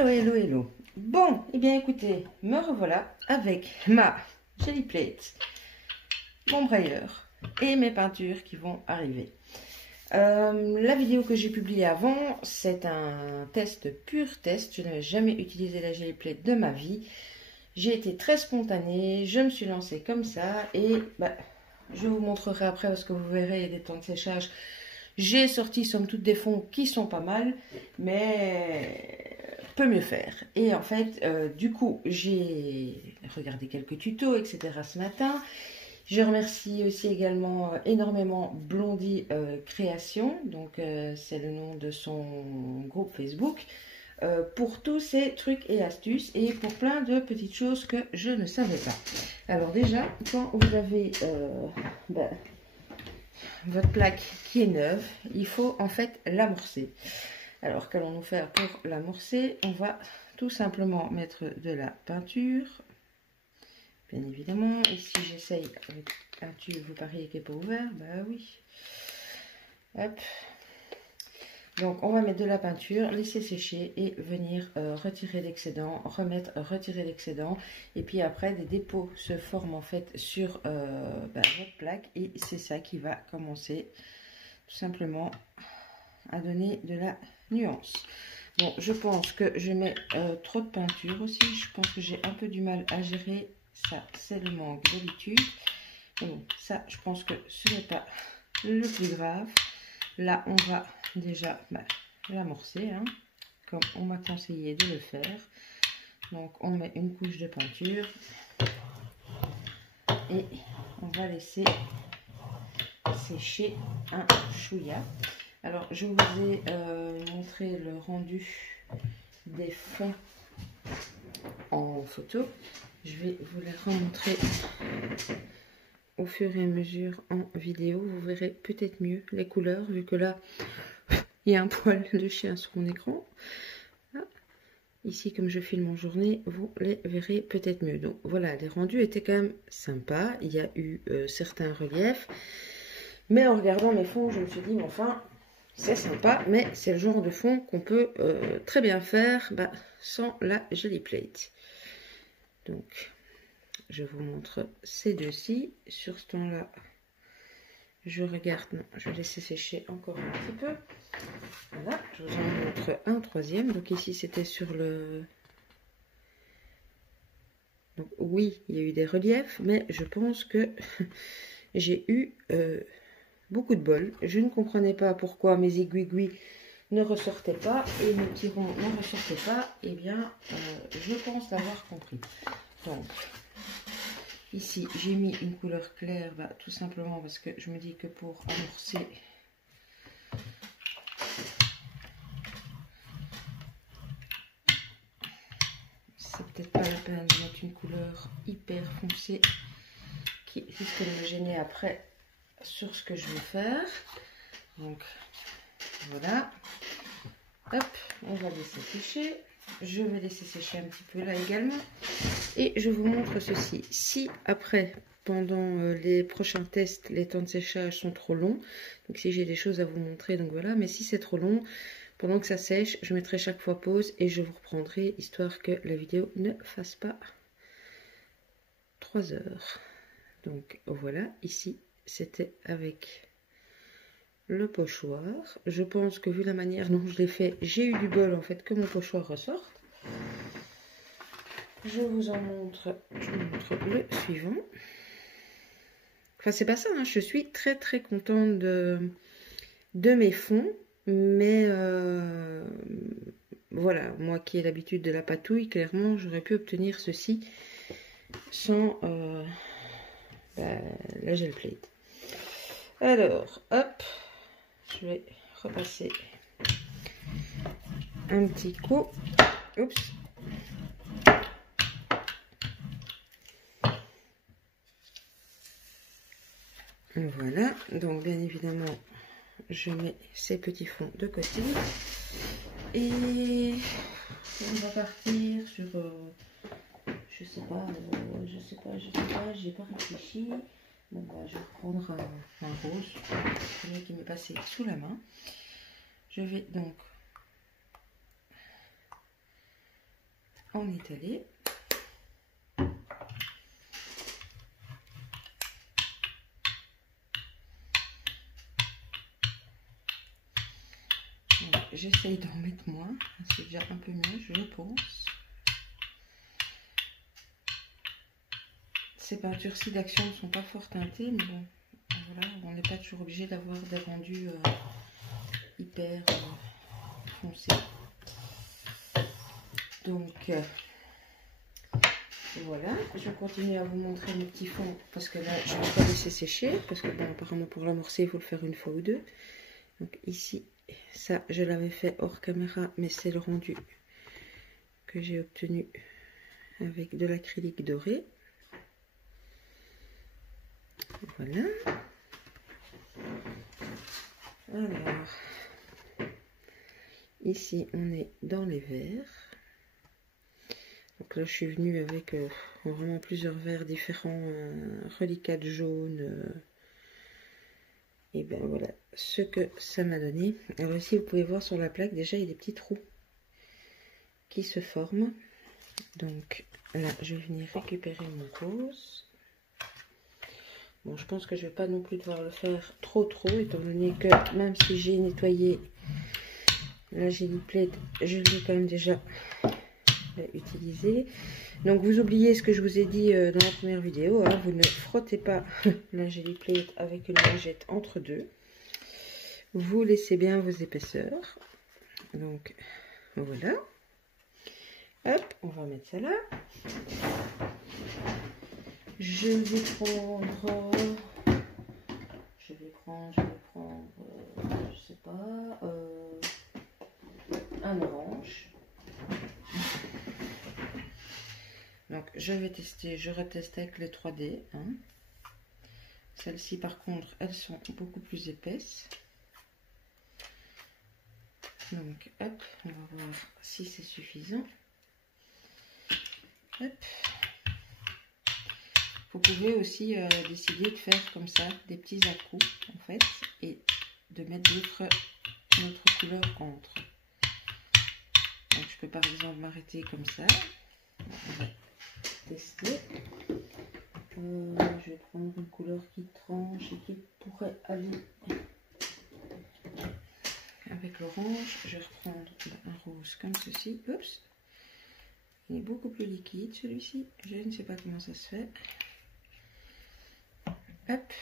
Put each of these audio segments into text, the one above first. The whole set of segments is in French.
Hello, hello, hello. Bon, eh bien écoutez, me revoilà avec ma Gelly Plate, mon brailleur et mes peintures qui vont arriver. La vidéo que j'ai publiée avant, c'est un test, pur test. Je n'avais jamais utilisé la Gelly Plate de ma vie. J'ai été très spontanée, je me suis lancée comme ça et je vous montrerai après parce que vous verrez des temps de séchage. J'ai sorti somme toute des fonds qui sont pas mal, mais peut mieux faire. Et en fait, du coup, j'ai regardé quelques tutos, etc. ce matin. Je remercie aussi également énormément Blondie Création, donc c'est le nom de son groupe Facebook, pour tous ces trucs et astuces et pour plein de petites choses que je ne savais pas. Alors déjà, quand vous avez votre plaque qui est neuve, il faut en fait l'amorcer. Alors qu'allons-nous faire pour l'amorcer? On va tout simplement mettre de la peinture, bien évidemment. Ici j'essaye avec un tube, vous pariez qu'il n'est pas ouvert, bah oui. Hop. Donc on va mettre de la peinture, laisser sécher et venir retirer l'excédent, retirer l'excédent. Et puis après des dépôts se forment en fait sur votre plaque et c'est ça qui va commencer tout simplement à donner de la nuance. Bon, je pense que je mets trop de peinture aussi. Je pense que j'ai un peu du mal à gérer ça. C'est le manque d'habitude. Bon, ça, je pense que ce n'est pas le plus grave. Là, on va déjà l'amorcer, hein, comme on m'a conseillé de le faire. Donc, on met une couche de peinture et on va laisser sécher un chouïa. Alors, je vous ai montré le rendu des fonds en photo. Je vais vous les remontrer au fur et à mesure en vidéo. Vous verrez peut-être mieux les couleurs, vu que là, il y a un poil de chien sur mon écran. Ah. Ici, comme je filme en journée, vous les verrez peut-être mieux. Donc voilà, les rendus étaient quand même sympas. Il y a eu certains reliefs. Mais en regardant mes fonds, je me suis dit, mais enfin, c'est sympa, mais c'est le genre de fond qu'on peut très bien faire sans la Gelly Plate. Donc, je vous montre ces deux-ci. Sur ce temps-là, je regarde, non, je vais laisser sécher encore un petit peu. Voilà, je vous en montre un troisième. Donc ici, c'était sur le... Donc oui, il y a eu des reliefs, mais je pense que j'ai eu... beaucoup de bol. Je ne comprenais pas pourquoi mes aiguilles ne ressortaient pas et mes petits ronds ne ressortaient pas. Eh bien, je pense l'avoir compris. Donc, ici, j'ai mis une couleur claire, tout simplement parce que je me dis que pour amorcer, c'est peut-être pas la peine de mettre une couleur hyper foncée qui risque de me gêner après sur ce que je vais faire. Donc voilà, hop, on va laisser sécher. Je vais laisser sécher un petit peu là également et je vous montre ceci. Si après, pendant les prochains tests, les temps de séchage sont trop longs, donc si j'ai des choses à vous montrer, donc voilà, mais si c'est trop long, pendant que ça sèche, je mettrai chaque fois pause et je vous reprendrai, histoire que la vidéo ne fasse pas 3 heures. Donc voilà, ici c'était avec le pochoir. Je pense que vu la manière dont je l'ai fait, j'ai eu du bol en fait que mon pochoir ressorte. Je vous en montre, je vous montre le suivant. Enfin c'est pas ça, hein, je suis très très contente de mes fonds, mais voilà, moi qui ai l'habitude de la patouille, clairement j'aurais pu obtenir ceci sans la Gelly Plate. Alors, hop, je vais repasser un petit coup. Oups. Voilà, donc bien évidemment, je mets ces petits fonds de côté. Et on va partir sur, je sais pas, j'ai pas réfléchi. Bon, je vais reprendre un rose, celui qui m'est passé sous la main. Je vais donc en étalé. J'essaye d'en mettre moins, c'est déjà un peu mieux, je pense. Ces peintures-ci d'action ne sont pas fort teintées, mais bon, voilà, on n'est pas toujours obligé d'avoir des rendus hyper foncés. Donc, voilà, je continue à vous montrer mes petits fonds, parce que là, je ne vais pas laisser sécher, parce que bon, apparemment pour l'amorcer, il faut le faire une fois ou deux. Donc ici, ça, je l'avais fait hors caméra, mais c'est le rendu que j'ai obtenu avec de l'acrylique doré. Voilà. Alors, ici, on est dans les verres. Donc là, je suis venue avec vraiment plusieurs verres différents, reliquats jaunes. Et ben voilà ce que ça m'a donné. Alors ici, vous pouvez voir sur la plaque, déjà, il y a des petits trous qui se forment. Donc là, je vais venir récupérer mon rose. Bon, je pense que je vais pas non plus devoir le faire trop, étant donné que même si j'ai nettoyé la Gelly Plate, je l'ai quand même déjà utilisé. Donc vous oubliez ce que je vous ai dit dans la première vidéo, hein, vous ne frottez pas la Gelly Plate avec une lingette entre deux. Vous laissez bien vos épaisseurs. Donc voilà. Hop, on va mettre ça là. Je vais prendre, je sais pas, un orange. Donc je vais tester, je reteste avec les 3D. Hein. Celles-ci par contre, elles sont beaucoup plus épaisses. Donc hop, on va voir si c'est suffisant. Hop. Vous pouvez aussi décider de faire comme ça des petits à-coups en fait et de mettre notre couleur contre. Donc je peux par exemple m'arrêter comme ça. On va tester. Je vais prendre une couleur qui tranche et qui pourrait aller avec l'orange. Je vais reprendre un rose comme ceci. Oups. Il est beaucoup plus liquide celui-ci. Je ne sais pas comment ça se fait. Hop.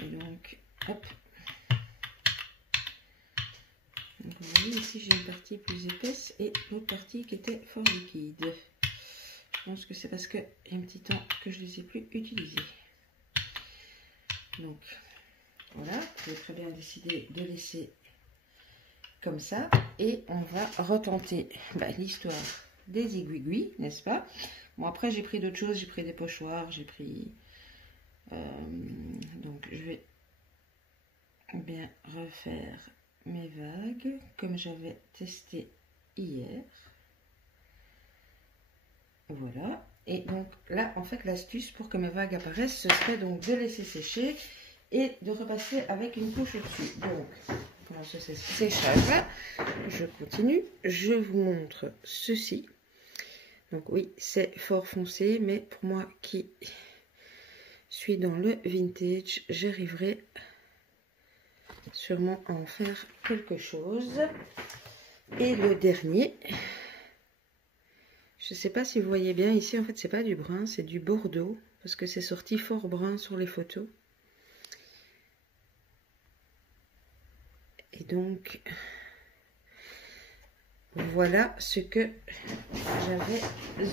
Et donc, hop. Donc vous voyez ici j'ai une partie plus épaisse et l'autre partie qui était fort liquide. Je pense que c'est parce qu'il y a un petit temps que je ne les ai plus utilisés. Donc voilà, vous pouvez très bien décider de laisser comme ça. Et on va retenter l'histoire des aiguilles, n'est-ce pas? Bon après j'ai pris d'autres choses, j'ai pris des pochoirs, j'ai pris... donc je vais bien refaire mes vagues comme j'avais testé hier. Voilà, et donc là en fait l'astuce pour que mes vagues apparaissent ce serait donc de laisser sécher et de repasser avec une couche au-dessus. Donc pendant ce séchage là je continue, je vous montre ceci. Donc oui, c'est fort foncé, mais pour moi qui suis dans le vintage, j'arriverai sûrement à en faire quelque chose. Et le dernier, je ne sais pas si vous voyez bien ici, en fait c'est pas du brun, c'est du bordeaux, parce que c'est sorti fort brun sur les photos. Et donc voilà ce que j'avais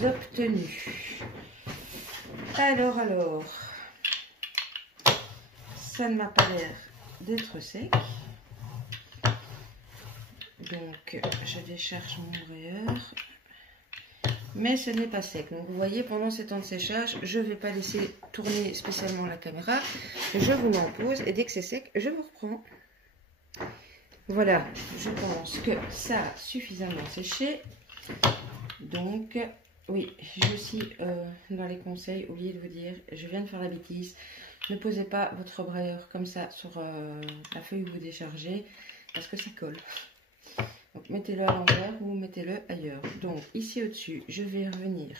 obtenu. Alors, ça ne m'a pas l'air d'être sec. Donc je décharge mon brayeur. Mais ce n'est pas sec. Donc vous voyez, pendant ces temps de séchage, je ne vais pas laisser tourner spécialement la caméra. Je vous mets en pause et dès que c'est sec, je vous reprends. Voilà, je pense que ça a suffisamment séché. Donc, oui, j'ai aussi dans les conseils oublié de vous dire, je viens de faire la bêtise. Ne posez pas votre brayeur comme ça sur la feuille où vous déchargez parce que ça colle. Donc mettez-le à l'envers ou mettez-le ailleurs. Donc ici au-dessus, je vais revenir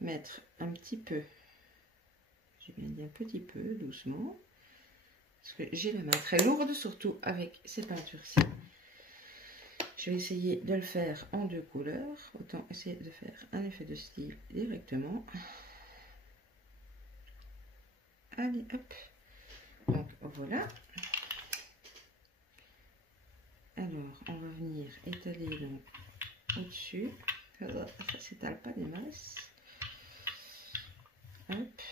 mettre un petit peu, j'ai bien dit un petit peu, doucement, parce que j'ai la main très lourde, surtout avec ces peintures-ci. Je vais essayer de le faire en 2 couleurs, autant essayer de faire un effet de style directement. Allez, hop. Donc voilà. Alors, on va venir étaler donc au-dessus. Ça ne s'étale pas des masses. Hop.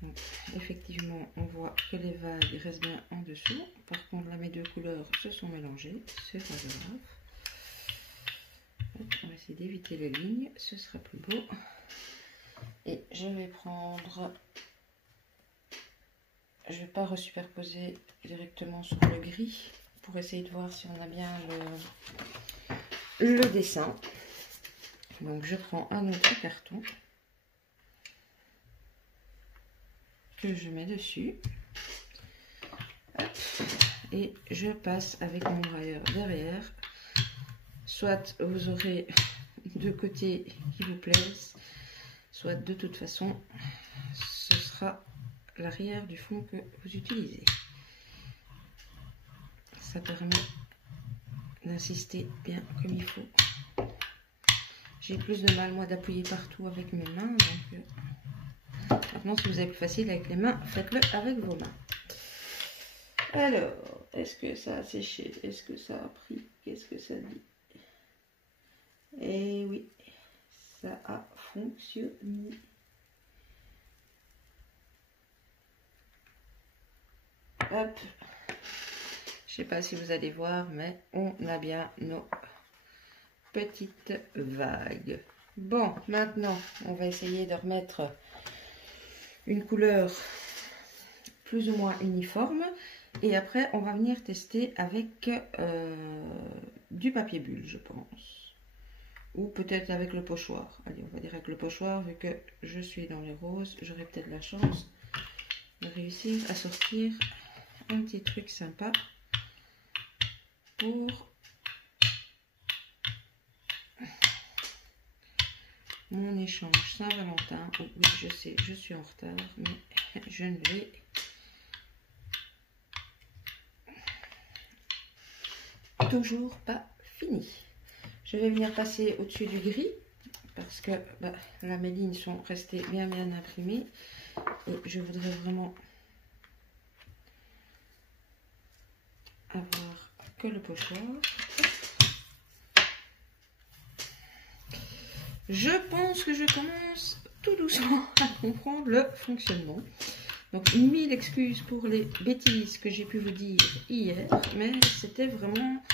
Donc, effectivement, on voit que les vagues restent bien en dessous. Par contre, là, mes 2 couleurs se sont mélangées. C'est pas grave. Hop, on va essayer d'éviter les lignes. Ce sera plus beau. Et je vais prendre... Je ne vais pas resuperposer directement sur le gris pour essayer de voir si on a bien le dessin. Donc je prends un autre carton que je mets dessus. Hop, et je passe avec mon brailleur derrière. Soit vous aurez 2 côtés qui vous plaisent, soit de toute façon ce sera l'arrière du fond que vous utilisez. Ça permet d'insister bien comme il faut. J'ai plus de mal moi d'appuyer partout avec mes mains, donc maintenant si vous avez plus facile avec les mains, faites-le avec vos mains. Alors, est-ce que ça a séché? Est-ce que ça a pris? Qu'est-ce que ça dit? Eh oui, ça a fonctionné. Hop. Je sais pas si vous allez voir, mais on a bien nos petites vagues. Bon, maintenant, on va essayer de remettre une couleur plus ou moins uniforme. Et après, on va venir tester avec du papier bulle, je pense. Ou peut-être avec le pochoir. Allez, on va dire avec le pochoir, vu que je suis dans les roses. J'aurai peut-être la chance de réussir à sortir un petit truc sympa pour mon échange Saint-Valentin. Oh, oui, je sais, je suis en retard, mais je ne vais toujours pas fini. Je vais venir passer au-dessus du gris parce que là mes lignes sont restées bien imprimées et je voudrais vraiment avoir que le pochoir. Je pense que je commence tout doucement à comprendre le fonctionnement. Donc 1000 excuses pour les bêtises que j'ai pu vous dire hier, mais c'était vraiment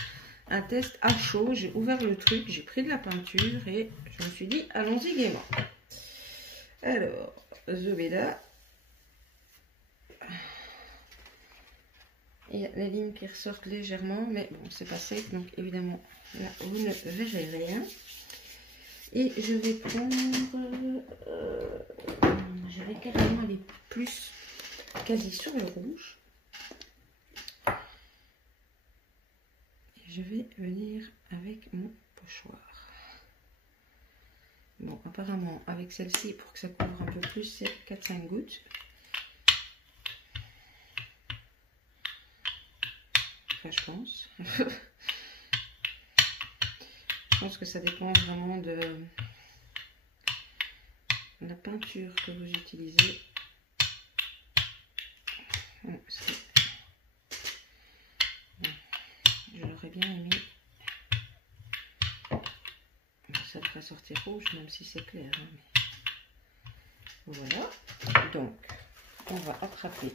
un test à chaud. J'ai ouvert le truc, j'ai pris de la peinture et je me suis dit allons-y gaiement. Alors, Zobeda. Il y a les lignes qui ressortent légèrement, mais bon, c'est pas sec, donc évidemment, là, vous ne verrez rien. Et je vais prendre... je vais carrément aller plus quasi sur le rouge. Et je vais venir avec mon pochoir. Bon, apparemment, avec celle-ci, pour que ça couvre un peu plus, c'est 4-5 gouttes. Enfin, je pense. Je pense que ça dépend vraiment de la peinture que vous utilisez. Bon, je l'aurais bien aimé. Ça devrait sortir rouge, même si c'est clair. Hein, mais... Voilà. Donc, on va attraper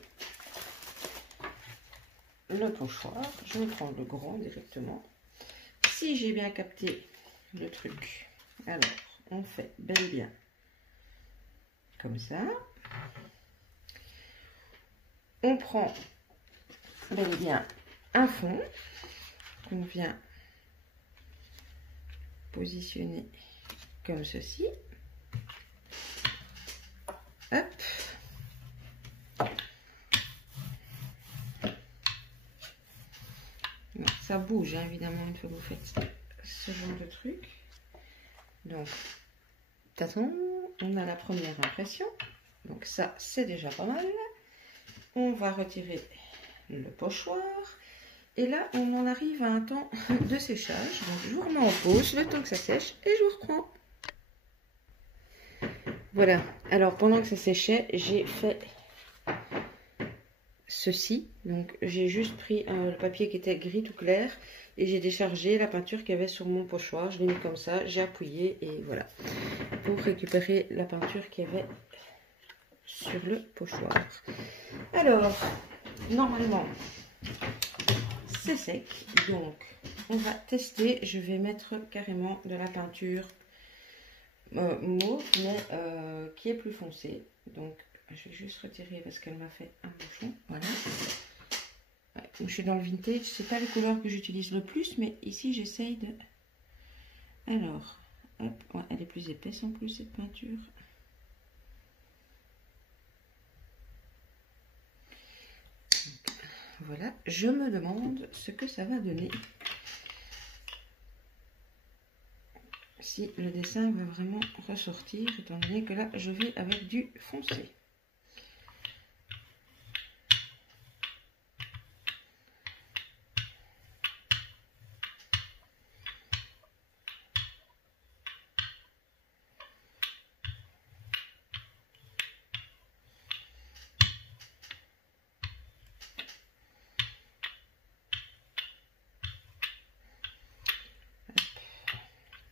le pochoir. Je vais prendre le grand directement. Si j'ai bien capté le truc, alors on fait bel et bien comme ça. On prend bel et bien un fond qu'on vient positionner comme ceci. ça bouge, hein, évidemment, une fois que vous faites ce genre de truc. Donc, tâton, on a la première impression. Donc ça, c'est déjà pas mal. On va retirer le pochoir. Et là, on en arrive à un temps de séchage. Donc, je vous remets en pause le temps que ça sèche et je vous reprends. Voilà. Alors, pendant que ça séchait, j'ai fait ceci. Donc, j'ai juste pris le papier qui était gris tout clair et j'ai déchargé la peinture qu'il y avait sur mon pochoir. Je l'ai mis comme ça, j'ai appuyé et voilà. Pour récupérer la peinture qu'il y avait sur le pochoir. Alors, normalement, c'est sec. Donc, on va tester. Je vais mettre carrément de la peinture mauve, mais qui est plus foncée. Donc, je vais juste retirer parce qu'elle m'a fait un bouchon. Voilà. Ouais, je suis dans le vintage. C'est pas les couleurs que j'utilise le plus, mais ici, j'essaye de... Alors, hop, ouais, elle est plus épaisse en plus, cette peinture. Voilà, je me demande ce que ça va donner. Si le dessin va vraiment ressortir, étant donné que là, je vais avec du foncé.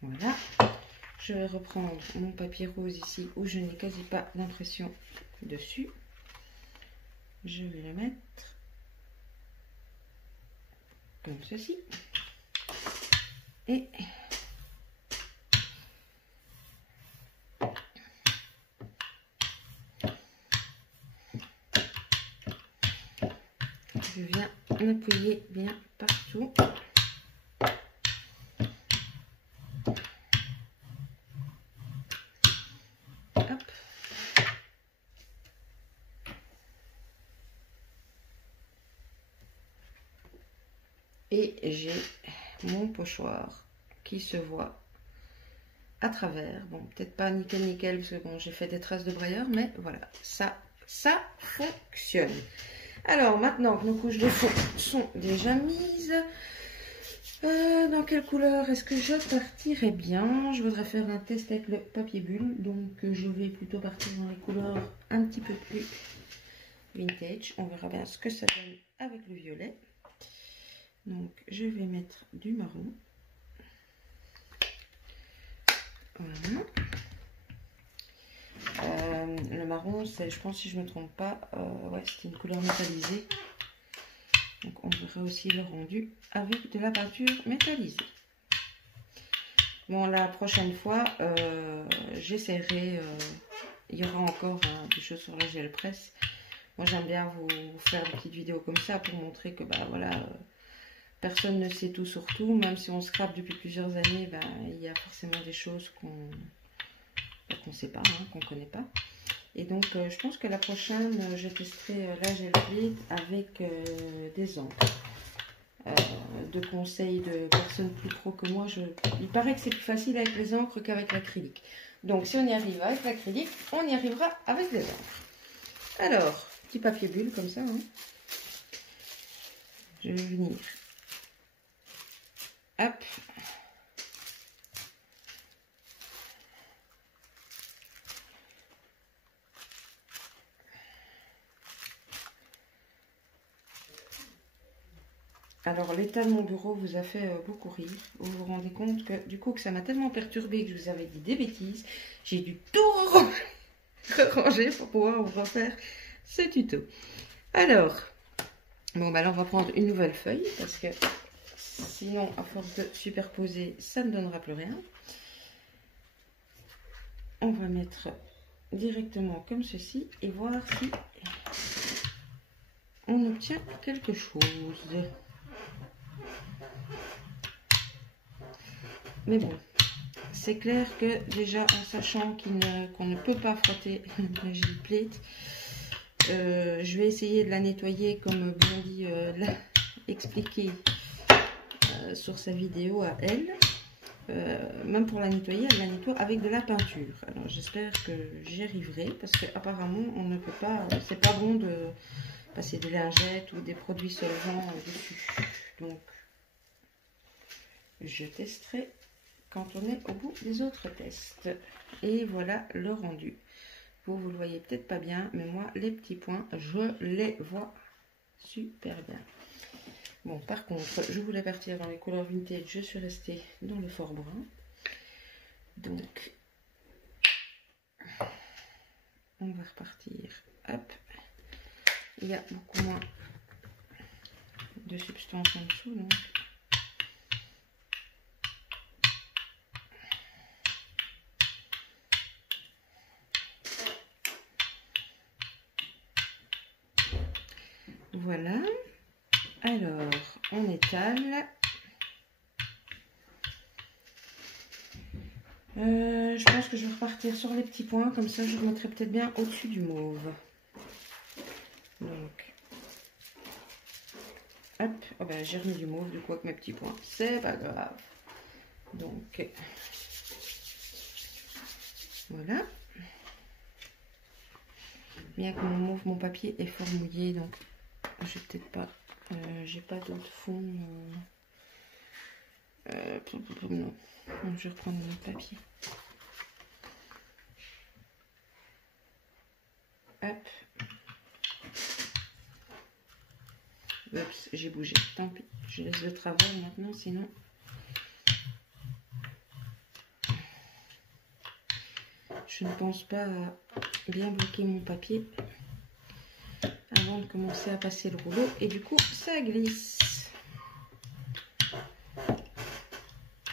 Voilà, je vais reprendre mon papier rose ici où je n'ai quasi pas d'impression dessus. Je vais le mettre comme ceci. Et je viens appuyer bien partout. Et j'ai mon pochoir qui se voit à travers. Bon, peut-être pas nickel nickel parce que bon, j'ai fait des traces de brailleur, mais voilà, ça fonctionne. Alors maintenant que nos couches de fond sont déjà mises, dans quelle couleur est-ce que je partirais bien? Je voudrais faire un test avec le papier bulle, donc je vais plutôt partir dans les couleurs un petit peu plus vintage. On verra bien ce que ça donne avec le violet. Donc je vais mettre du marron. Voilà. Le marron, c'est, je pense si je ne me trompe pas, ouais, c'est une couleur métallisée. Donc on verra aussi le rendu avec de la peinture métallisée. Bon, la prochaine fois, j'essaierai, il y aura encore des choses sur la gel presse. Moi j'aime bien vous faire des petites vidéos comme ça pour montrer que bah voilà, personne ne sait tout sur tout. Même si on scrape depuis plusieurs années, bah, il y a forcément des choses qu'on ne sait pas, hein, qu'on ne connaît pas. Et donc je pense que la prochaine, je testerai la gel plate avec des encres. De conseils de personnes plus pro que moi, il paraît que c'est plus facile avec les encres qu'avec l'acrylique. Donc si on y arrive avec l'acrylique, on y arrivera avec des encres. Alors, petit papier bulle comme ça. Hein. Je vais venir. Hop. Alors l'état de mon bureau vous a fait beaucoup rire. Vous vous rendez compte que du coup que ça m'a tellement perturbé que je vous avais dit des bêtises. J'ai dû tout ranger pour pouvoir vous refaire ce tuto. Alors, bon bah là on va prendre une nouvelle feuille parce que sinon à force de superposer ça ne donnera plus rien. On va mettre directement comme ceci et voir si on obtient quelque chose. Mais bon, c'est clair que déjà en sachant qu'on ne peut pas frotter la gel plate, je vais essayer de la nettoyer comme Blondie l'a expliqué sur sa vidéo à elle. Même pour la nettoyer, elle la nettoie avec de la peinture. Alors j'espère que j'y arriverai parce qu'apparemment on ne peut pas, c'est pas bon de passer des lingettes ou des produits solvants dessus. Donc je testerai quand on est au bout des autres tests. Et voilà le rendu. Vous le voyez peut-être pas bien, mais moi les petits points, je les vois super bien. Bon, par contre, je voulais partir dans les couleurs vintage, je suis restée dans le fort brun. Donc, on va repartir. Hop. Il y a beaucoup moins de substance en dessous, donc. Voilà. Alors, on étale. Je pense que je vais repartir sur les petits points, comme ça je remettrai peut-être bien au-dessus du mauve. Donc, hop, oh ben, j'ai remis du mauve du coup avec mes petits points, c'est pas grave. Donc, voilà. Bien que mon mauve, mon papier est fort mouillé, donc je vais peut-être pas, j'ai pas d'autre fond. Non. Donc, je vais reprendre mon papier. Hop. Oups, j'ai bougé. Tant pis. Je laisse le travail maintenant, sinon. Je ne pense pas à bien bloquer mon papier avant de commencer à passer le rouleau. Et du coup, ça glisse.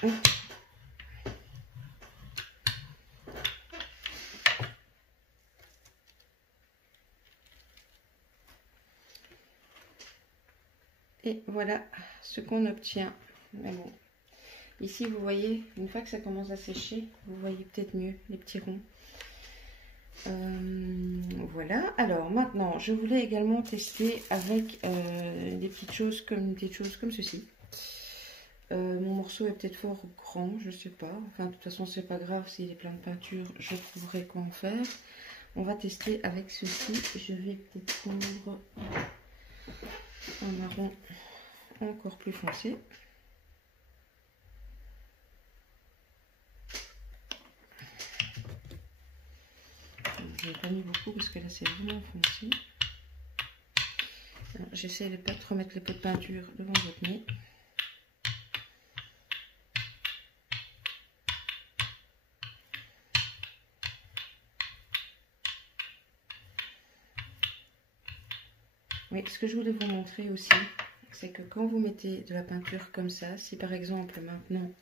Hop. Et voilà ce qu'on obtient. Mais bon, ici vous voyez, une fois que ça commence à sécher, vous voyez peut-être mieux les petits ronds. Voilà. Alors maintenant, je voulais également tester avec des petites choses comme ceci. Mon morceau est peut-être fort grand, je sais pas. Enfin, de toute façon, c'est pas grave s'il est plein de peinture, je trouverai quoi en faire. On va tester avec ceci. Je vais peut-être prendre un marron encore plus foncé. Je n'ai pas mis beaucoup parce que là c'est vraiment foncé. J'essaie de ne pas trop mettre les pots de peinture devant votre nez. Oui, ce que je voulais vous montrer aussi, c'est que quand vous mettez de la peinture comme ça, si par exemple maintenant,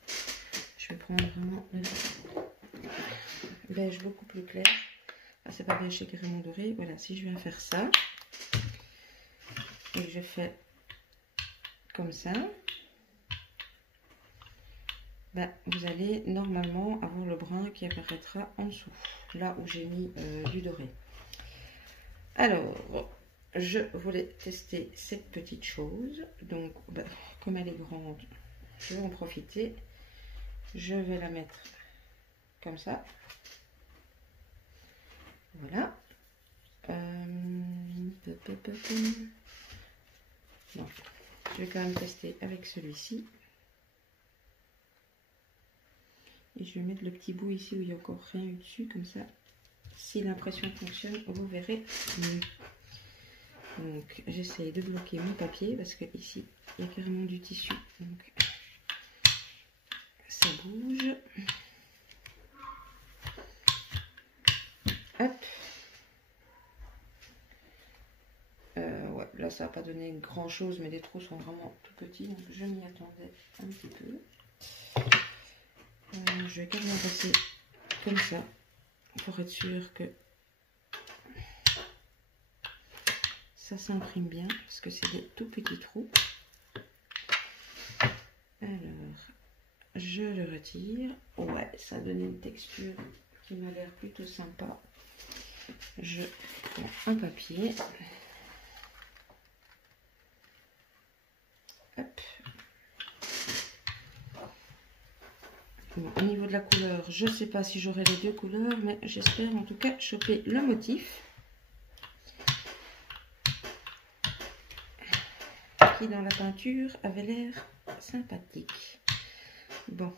je vais prendre vraiment le beige beaucoup plus clair, ah, c'est pas beige, c'est carrément doré, voilà, si je viens faire ça, et que je fais comme ça, ben, vous allez normalement avoir le brun qui apparaîtra en dessous, là où j'ai mis du doré. Alors, je voulais tester cette petite chose, donc ben, comme elle est grande, je vais en profiter. Je vais la mettre comme ça. Voilà. Non. Je vais quand même tester avec celui-ci. Et je vais mettre le petit bout ici où il n'y a encore rien dessus, comme ça. Si l'impression fonctionne, vous verrez mieux. Donc j'essaye de bloquer mon papier parce que ici il y a carrément du tissu. Donc ça bouge. Hop. Ouais, là ça n'a pas donné grand chose, mais les trous sont vraiment tout petits, donc je m'y attendais un petit peu. Je vais quand même passer comme ça pour être sûr que ça s'imprime bien, parce que c'est des tout petits trous. Alors, je le retire. Ouais, ça a donné une texture qui m'a l'air plutôt sympa. Je prends un papier. Hop. Bon, au niveau de la couleur, je ne sais pas si j'aurai les deux couleurs, mais j'espère en tout cas choper le motif qui dans la peinture avait l'air sympathique. Bon,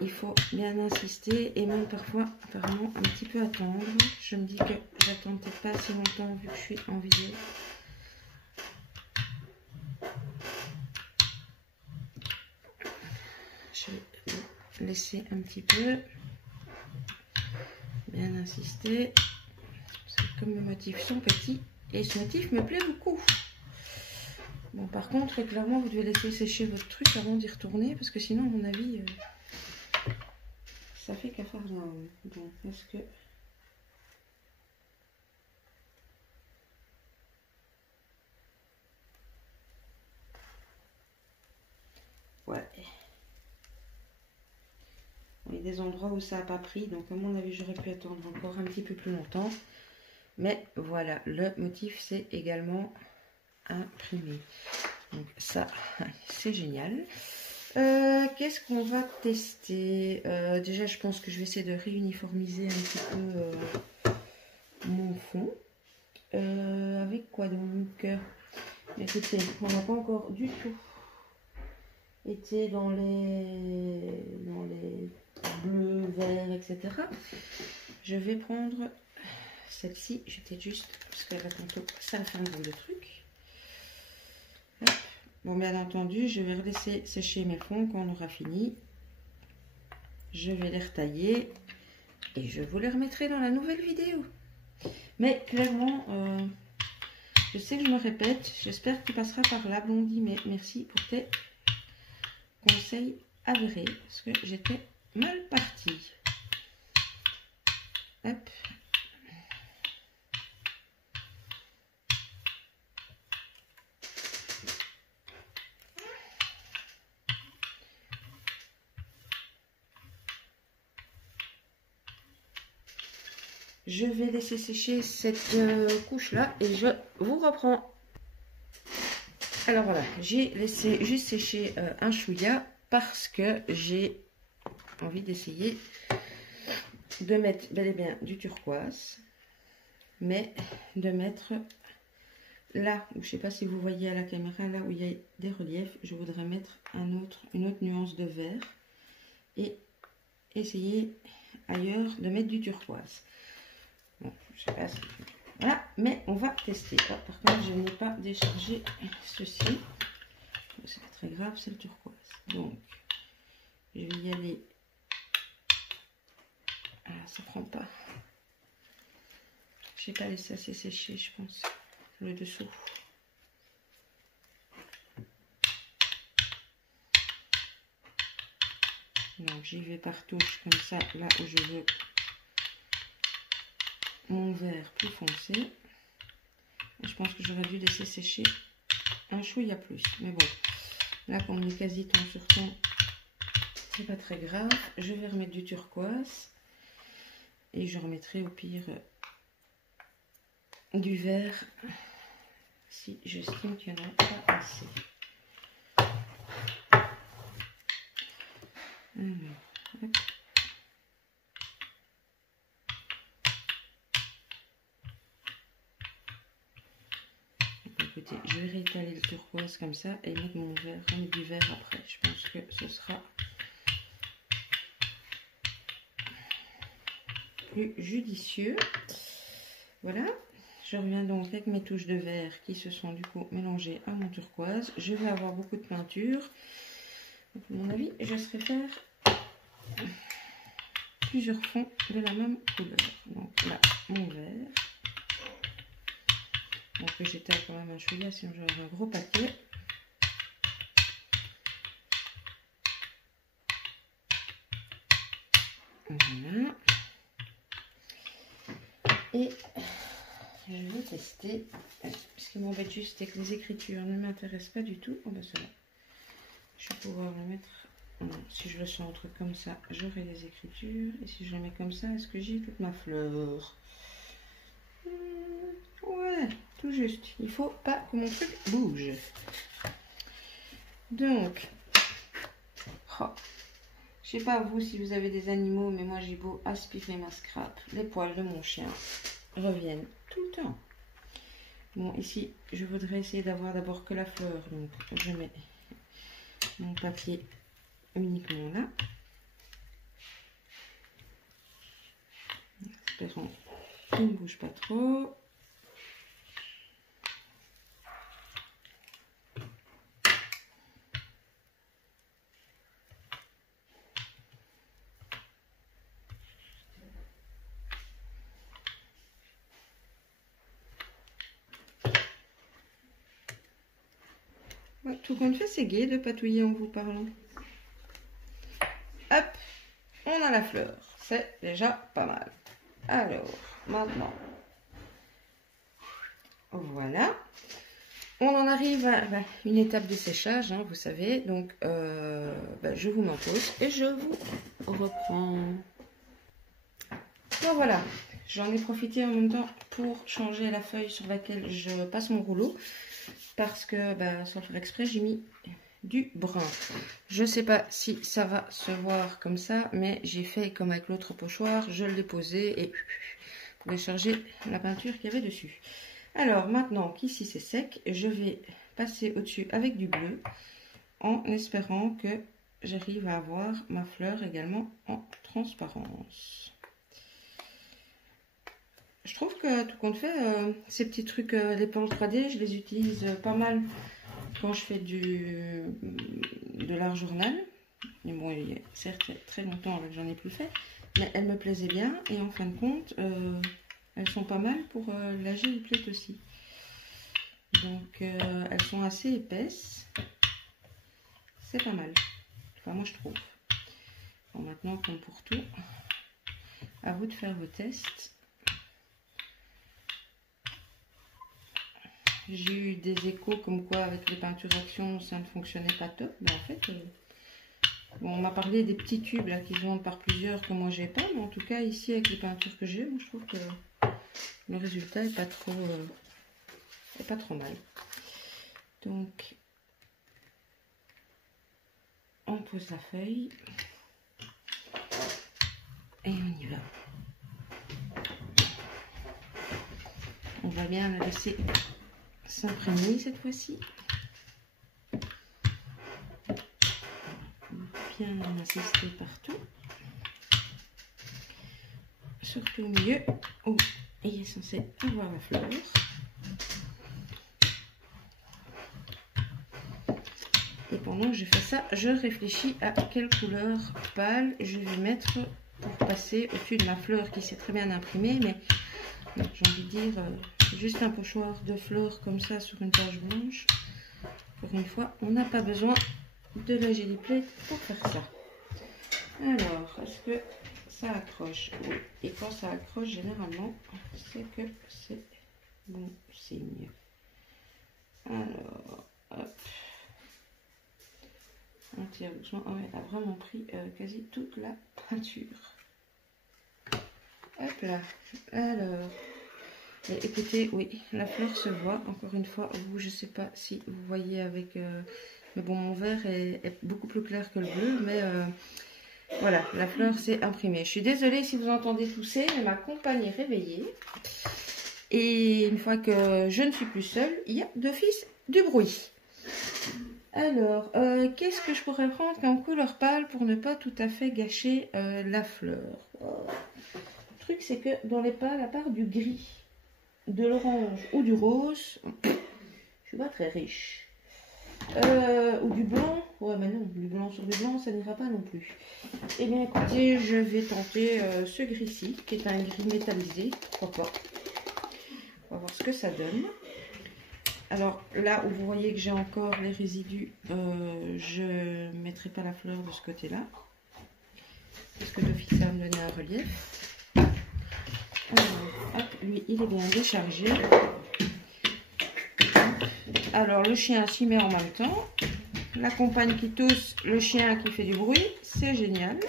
il faut bien insister et même parfois apparemment un petit peu attendre. Je me dis que j'attends peut-être pas assez longtemps vu que je suis en vidéo. Je vais laisser un petit peu, bien insister, parce que comme mes motifs sont petits, et ce motif me plaît beaucoup. Bon, par contre, clairement, vous devez laisser sécher votre truc avant d'y retourner, parce que sinon, à mon avis, ça fait qu'à faire là. Donc, est-ce que... Ouais. Il y a des endroits où ça n'a pas pris, donc à mon avis, j'aurais pu attendre encore un petit peu plus longtemps. Mais voilà, le motif, c'est également imprimé. Donc ça, c'est génial. Qu'est-ce qu'on va tester? Déjà, je pense que je vais essayer de réuniformiser un petit peu mon fond. Avec quoi donc? Écoutez, on n'a pas encore du tout été dans les bleus, verts, etc. Je vais prendre celle-ci. J'étais juste, parce qu'elle va tantôt, ça va faire un gros de trucs. Hop. Bon, bien entendu, je vais laisser sécher mes fonds quand on aura fini. Je vais les retailler et je vous les remettrai dans la nouvelle vidéo. Mais clairement, je sais que je me répète, j'espère que tu passeras par là, Blondie, mais merci pour tes conseils avérés, parce que j'étais mal partie. Hop. Je vais laisser sécher cette couche-là et je vous reprends. Alors voilà, j'ai laissé juste sécher un chouïa parce que j'ai envie d'essayer de mettre bel et bien du turquoise, mais de mettre là où, je ne sais pas si vous voyez à la caméra, là où il y a des reliefs, je voudrais mettre une autre nuance de vert et essayer ailleurs de mettre du turquoise. Bon, je sais pas si... Voilà, mais on va tester. Oh, par contre, je n'ai pas déchargé ceci. C'est pas très grave, c'est le turquoise. Donc, je vais y aller. Ah, ça prend pas. Je n'ai pas laissé assez sécher, je pense, le dessous. Donc, j'y vais par touche, comme ça, là où je veux mon vert plus foncé. Et je pense que j'aurais dû laisser sécher un chouïa plus. Mais bon, là, comme on est quasi temps sur temps, c'est pas très grave. Je vais remettre du turquoise. Et je remettrai au pire du vert si j'estime qu'il n'y en a pas assez. Alors, hop. Écoutez, je vais réétaler le turquoise comme ça et mettre mon vert, remettre du vert après. Je pense que ce sera plus judicieux. Voilà. Je reviens donc avec mes touches de vert qui se sont du coup mélangées à mon turquoise. Je vais avoir beaucoup de peinture. Donc, à mon avis, je serai faire plusieurs fonds de la même couleur. Donc là, mon vert. Donc j'étale quand même un chouïa, sinon j'aurai un gros paquet. Voilà. Et je vais tester. Ce qui m'embête juste, c'est que les écritures ne m'intéressent pas du tout. Oh ben cela. Je vais pouvoir le mettre. Non, si je le centre comme ça, j'aurai les écritures. Et si je le mets comme ça, est-ce que j'ai toute ma fleur? Ouais, tout juste. Il faut pas que mon truc bouge. Donc, Oh. Je sais pas vous si vous avez des animaux, mais moi j'ai beau aspirer ma scrap, les poils de mon chien reviennent tout le temps. Bon, ici, je voudrais essayer d'avoir d'abord que la fleur, donc je mets mon papier uniquement là. Espérons qu'il ne bouge pas trop. Ouais, tout compte fait, c'est gai de patouiller en vous parlant. Hop, on a la fleur. C'est déjà pas mal. Alors, maintenant, voilà. On en arrive à une étape de séchage, hein, vous savez. Donc, je vous m'en pose et je vous reprends. Donc voilà, j'en ai profité en même temps pour changer la feuille sur laquelle je passe mon rouleau. Parce que, sans le faire exprès, j'ai mis du brun. Je ne sais pas si ça va se voir comme ça, mais j'ai fait comme avec l'autre pochoir. Je l'ai posé et pour décharger la peinture qu'il y avait dessus. Alors, maintenant qu'ici c'est sec, je vais passer au-dessus avec du bleu en espérant que j'arrive à avoir ma fleur également en transparence. Je trouve que tout compte fait, ces petits trucs, les plans 3D, je les utilise pas mal quand je fais de l'art journal. Mais bon, il y a certes très longtemps que j'en ai plus fait, mais elles me plaisaient bien et en fin de compte, elles sont pas mal pour la gelée plate aussi. Donc elles sont assez épaisses, c'est pas mal. Enfin moi je trouve. Bon, maintenant comme pour tout, à vous de faire vos tests. J'ai eu des échos comme quoi avec les peintures action ça ne fonctionnait pas top. Mais en fait, bon, on m'a parlé des petits tubes là qui se vendent par plusieurs que moi j'ai pas. Mais en tout cas ici avec les peintures que j'ai, moi je trouve que le résultat est pas trop mal. Donc on pose la feuille et on y va. On va bien la laisser s'imprégner cette fois-ci. Bien insister partout. Surtout au milieu où il est censé avoir la fleur. Et pendant que je fais ça, je réfléchis à quelle couleur pâle je vais mettre pour passer au-dessus de ma fleur qui s'est très bien imprimée. Mais j'ai envie de dire, juste un pochoir de fleurs comme ça sur une page blanche. Pour une fois, on n'a pas besoin de la gelée plate pour faire ça. Alors, est-ce que ça accroche? Oui. Et quand ça accroche, généralement, c'est que c'est bon signe. Alors, hop. On tire doucement. Oh, elle a vraiment pris quasi toute la peinture. Hop là. Alors, et écoutez, oui, la fleur se voit. Encore une fois, vous, je sais pas si vous voyez avec... mais bon, mon vert est beaucoup plus clair que le bleu, mais... voilà, la fleur s'est imprimée. Je suis désolée si vous entendez tousser, mais ma compagne est réveillée. Et une fois que je ne suis plus seule, il y a d'office du bruit. Alors, qu'est-ce que je pourrais prendre comme couleur pâle pour ne pas tout à fait gâcher la fleur? Le truc, c'est que dans les pâles, à part du gris, de l'orange ou du rose, je suis pas très riche. Ou du blanc, ouais mais non, du blanc sur du blanc ça n'ira pas non plus. Et bien écoutez, je vais tenter ce gris-ci qui est un gris métallisé, pourquoi pas. On va voir ce que ça donne. Alors là où vous voyez que j'ai encore les résidus, je ne mettrai pas la fleur de ce côté là parce que d'office ça va me donner un relief. Alors hop, lui il est bien déchargé. Alors le chien s'y met en même temps, la compagne qui tousse, le chien qui fait du bruit, c'est génial.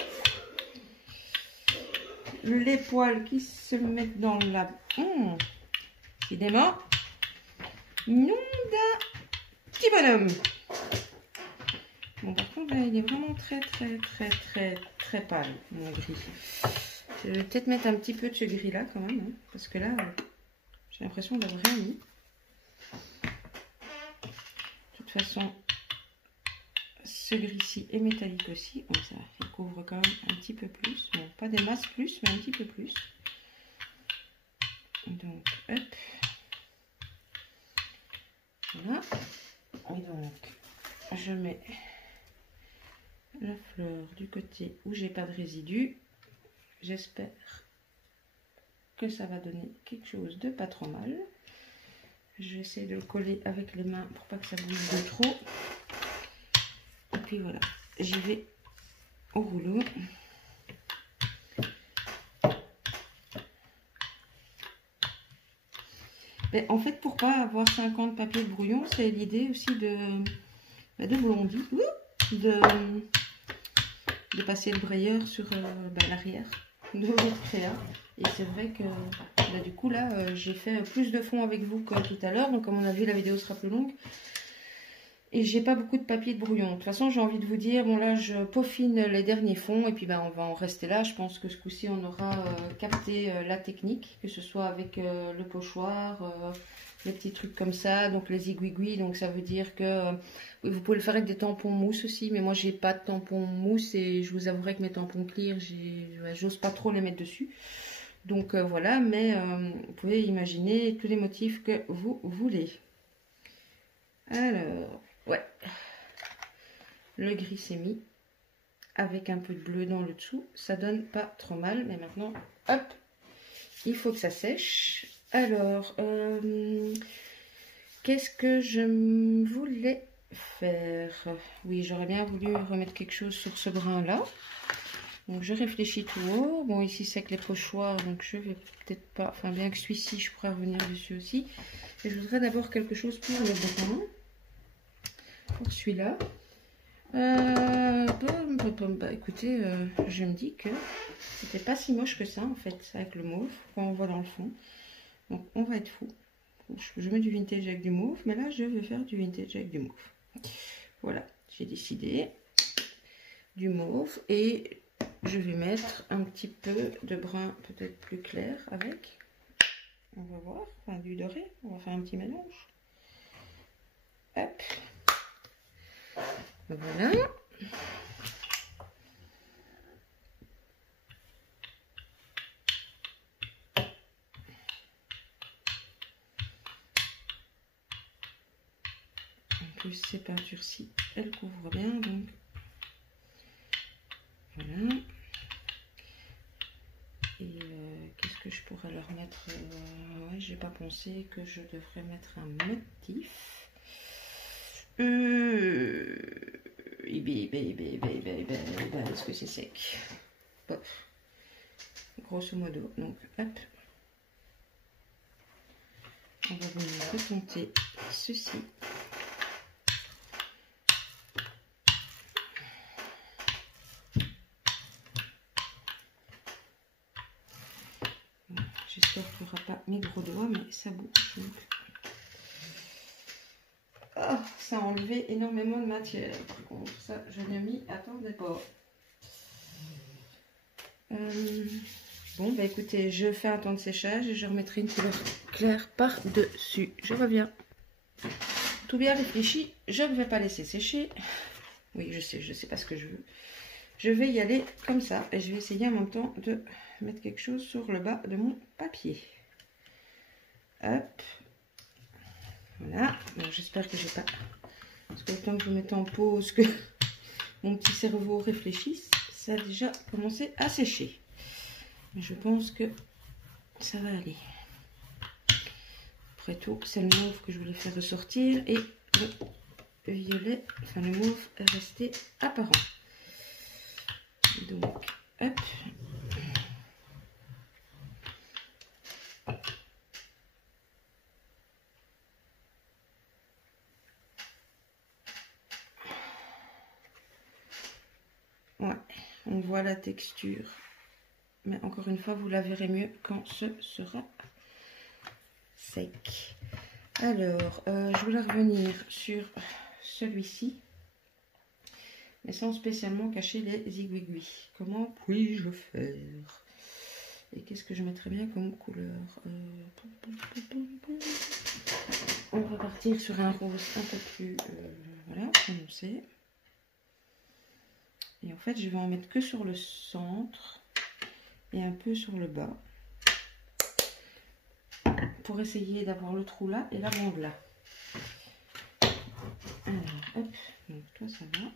Les poils qui se mettent dans la... Décidément, nom d'un petit bonhomme. Bon, par contre, là, il est vraiment très pâle, mon gris. Je vais peut-être mettre un petit peu de ce gris-là, quand même, hein, parce que là, j'ai l'impression d'avoir rien mis. De toute façon, ce gris-ci est métallique aussi. Bon, ça, il couvre quand même un petit peu plus. Bon, pas des masses plus, mais un petit peu plus. Donc, hop. Voilà. Et donc, je mets la fleur du côté où j'ai pas de résidus. J'espère que ça va donner quelque chose de pas trop mal. Je vais essayer de le coller avec les mains pour pas que ça bouge de trop. Et puis voilà, j'y vais au rouleau. Mais en fait, pour pas avoir 50 papiers de brouillon, c'est l'idée aussi de Blondie, de passer le brayeur sur l'arrière de votre créa. Et c'est vrai que du coup là, j'ai fait plus de fond avec vous que tout à l'heure. Donc comme on a vu, la vidéo sera plus longue. Et j'ai pas beaucoup de papier de brouillon. De toute façon, j'ai envie de vous dire, bon là, je peaufine les derniers fonds. Et puis ben, on va en rester là. Je pense que ce coup-ci, on aura capté la technique. Que ce soit avec le pochoir, les petits trucs comme ça. Donc les aiguilles. Donc ça veut dire que vous pouvez le faire avec des tampons mousse aussi. Mais moi, j'ai pas de tampons mousse. Et je vous avouerai que mes tampons clear, j'ose pas trop les mettre dessus. Donc voilà. Mais vous pouvez imaginer tous les motifs que vous voulez. Alors... ouais, le gris s'est mis avec un peu de bleu dans le dessous, ça donne pas trop mal, mais maintenant, hop, il faut que ça sèche. Alors, qu'est-ce que je voulais faire? Oui, j'aurais bien voulu remettre quelque chose sur ce brin-là. Donc, je réfléchis tout haut. Bon, ici, c'est avec les pochoirs, donc je vais peut-être pas, enfin, bien que celui-ci, je pourrais revenir dessus aussi. Et je voudrais d'abord quelque chose pour le brin. Pour celui-là. Bah, écoutez, je me dis que c'était pas si moche que ça en fait, avec le mauve, quand on voit dans le fond. Donc on va être fou. Je mets du vintage avec du mauve, mais là je vais faire du vintage avec du mauve. Voilà, j'ai décidé du mauve et je vais mettre un petit peu de brun peut-être plus clair avec. On va voir, enfin du doré, on va faire un petit mélange. Hop. Voilà. En plus, ces peintures-ci, elles couvrent bien, donc voilà. Et qu'est-ce que je pourrais leur mettre? Ouais, j'ai pas pensé que je devrais mettre un motif. Est-ce que c'est sec? Bon. Grosso modo, donc hop. On va venir remonter ceci. J'espère qu'il n'y aura pas mes gros doigts, mais ça bouge. Donc. Oh, ça a enlevé énormément de matière. Par contre, ça, je ne m'y attendais pas. Bon, bah écoutez, je fais un temps de séchage et je remettrai une couleur claire par-dessus. Je reviens. Tout bien réfléchi, je ne vais pas laisser sécher. Oui, je sais pas ce que je veux. Je vais y aller comme ça et je vais essayer en même temps de mettre quelque chose sur le bas de mon papier. Hop. Voilà. J'espère que j'ai pas... Parce que le temps que je mette en pause, que mon petit cerveau réfléchisse, ça a déjà commencé à sécher. Mais je pense que ça va aller. Après tout, c'est le mauve que je voulais faire ressortir et le violet, enfin le mauve est resté apparent. Donc, hop. Ouais, on voit la texture. Mais encore une fois, vous la verrez mieux quand ce sera sec. Alors, je voulais revenir sur celui-ci. mais sans spécialement cacher les aiguilles. Comment puis-je faire? Et qu'est-ce que je mettrais bien comme couleur? On va partir sur un rose un peu plus voilà, prononcé. Et en fait, je vais en mettre que sur le centre et un peu sur le bas. Pour essayer d'avoir le trou là et la bande là. Alors, hop, donc toi ça va.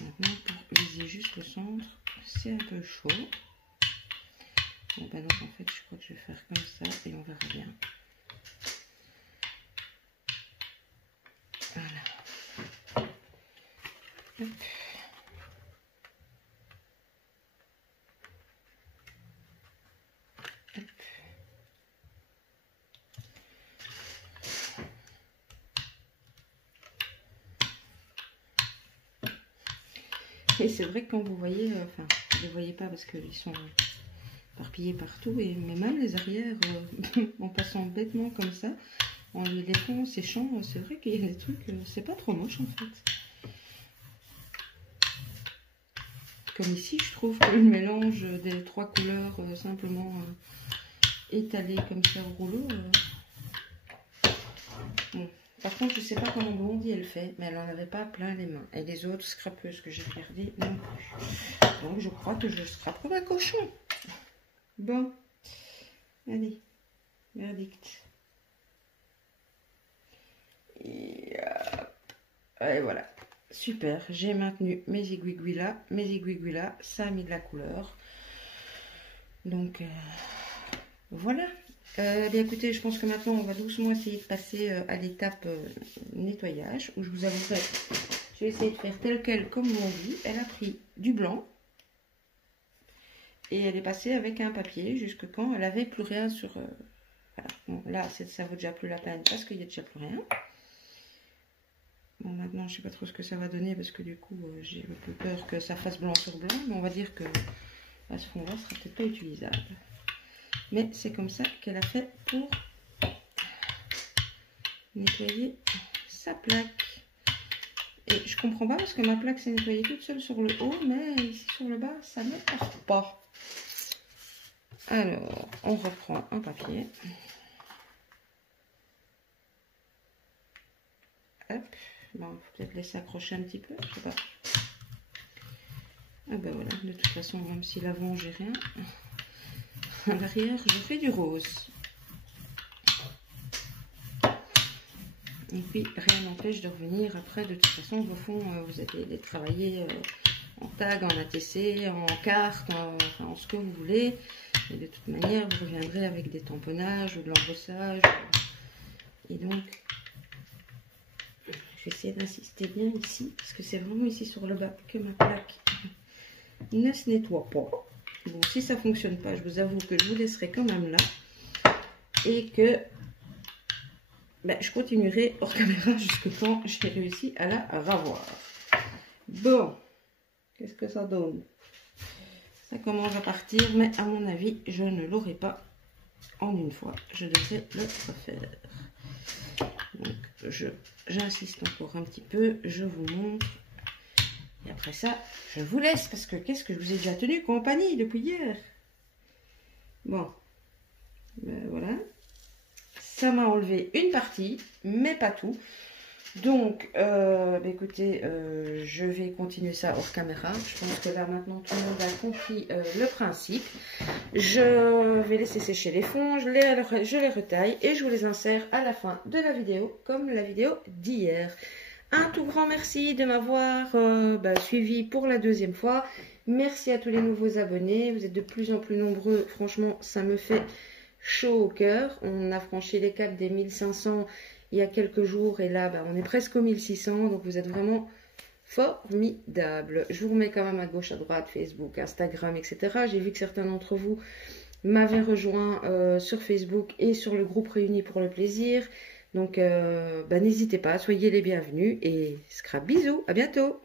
Maintenant, pour viser juste le centre, c'est un peu chaud. Bon, bah donc en fait, je crois que je vais faire comme ça et on verra bien. Voilà. Hop. Et c'est vrai que quand vous voyez, enfin, vous ne les voyez pas parce qu'ils sont éparpillés partout, mais même les arrières, en passant bêtement comme ça, en les laissant séchant, c'est vrai qu'il y a des trucs, c'est pas trop moche en fait. Comme ici, je trouve que le mélange des trois couleurs simplement étalé comme ça au rouleau. Bon. Par contre, je ne sais pas comment Blondie elle fait, mais elle n'en avait pas plein les mains. Et les autres scrapeuses que j'ai regardées non plus. Donc je crois que je scrape comme un cochon. Bon, allez, verdict. Et voilà, super. J'ai maintenu mes aiguilles là, ça a mis de la couleur. Donc voilà. Bien écoutez, je pense que maintenant on va doucement essayer de passer à l'étape nettoyage, où je vous avouerai, je vais essayer de faire tel quel comme on dit. Elle a pris du blanc et elle est passée avec un papier jusque quand elle avait plus rien sur. Voilà. Bon, là, ça vaut déjà plus la peine parce qu'il n'y a déjà plus rien. Bon, maintenant je sais pas trop ce que ça va donner parce que du coup j'ai un peu peur que ça fasse blanc sur blanc, mais on va dire que à ce fond-là sera peut-être pas utilisable. Mais c'est comme ça qu'elle a fait pour nettoyer sa plaque. Et je comprends pas parce que ma plaque s'est nettoyée toute seule sur le haut, mais ici sur le bas, ça ne part pas. Alors, on reprend un papier. Hop. Bon, il faut peut-être laisser accrocher un petit peu, je sais pas. Ah ben voilà, de toute façon, même si l'avant, j'ai rien. À l'arrière, je fais du rose. Et puis, rien n'empêche de revenir après. De toute façon, au fond, vous allez travailler en tag, en ATC, en carte, enfin, en ce que vous voulez. Et de toute manière, vous reviendrez avec des tamponnages ou de l'embossage. Et donc, je vais essayer d'insister bien ici. Parce que c'est vraiment ici sur le bas que ma plaque ne se nettoie pas. Bon, si ça ne fonctionne pas, je vous avoue que je vous laisserai quand même là. Et que je continuerai hors caméra jusqu'à quand j'ai réussi à la ravoir. Bon, qu'est-ce que ça donne? Ça commence à partir, mais à mon avis, je ne l'aurai pas en une fois. Je devrais le refaire. Donc, j'insiste encore un petit peu, je vous montre. Et après ça, je vous laisse parce que qu'est-ce que je vous ai déjà tenu compagnie depuis hier. Bon, ben voilà. Ça m'a enlevé une partie, mais pas tout. Donc, écoutez, je vais continuer ça hors caméra. Je pense que là, maintenant, tout le monde a compris le principe. Je vais laisser sécher les fonds, je les retaille et je vous les insère à la fin de la vidéo, comme la vidéo d'hier. Un tout grand merci de m'avoir suivi pour la deuxième fois. Merci à tous les nouveaux abonnés. Vous êtes de plus en plus nombreux. Franchement, ça me fait chaud au cœur. On a franchi les caps des 1500 il y a quelques jours. Et là, on est presque aux 1600. Donc, vous êtes vraiment formidable. Je vous remets quand même à gauche, à droite, Facebook, Instagram, etc. J'ai vu que certains d'entre vous m'avaient rejoint sur Facebook et sur le groupe Réunis pour le plaisir. Donc, n'hésitez pas, soyez les bienvenus et scrap bisous, à bientôt.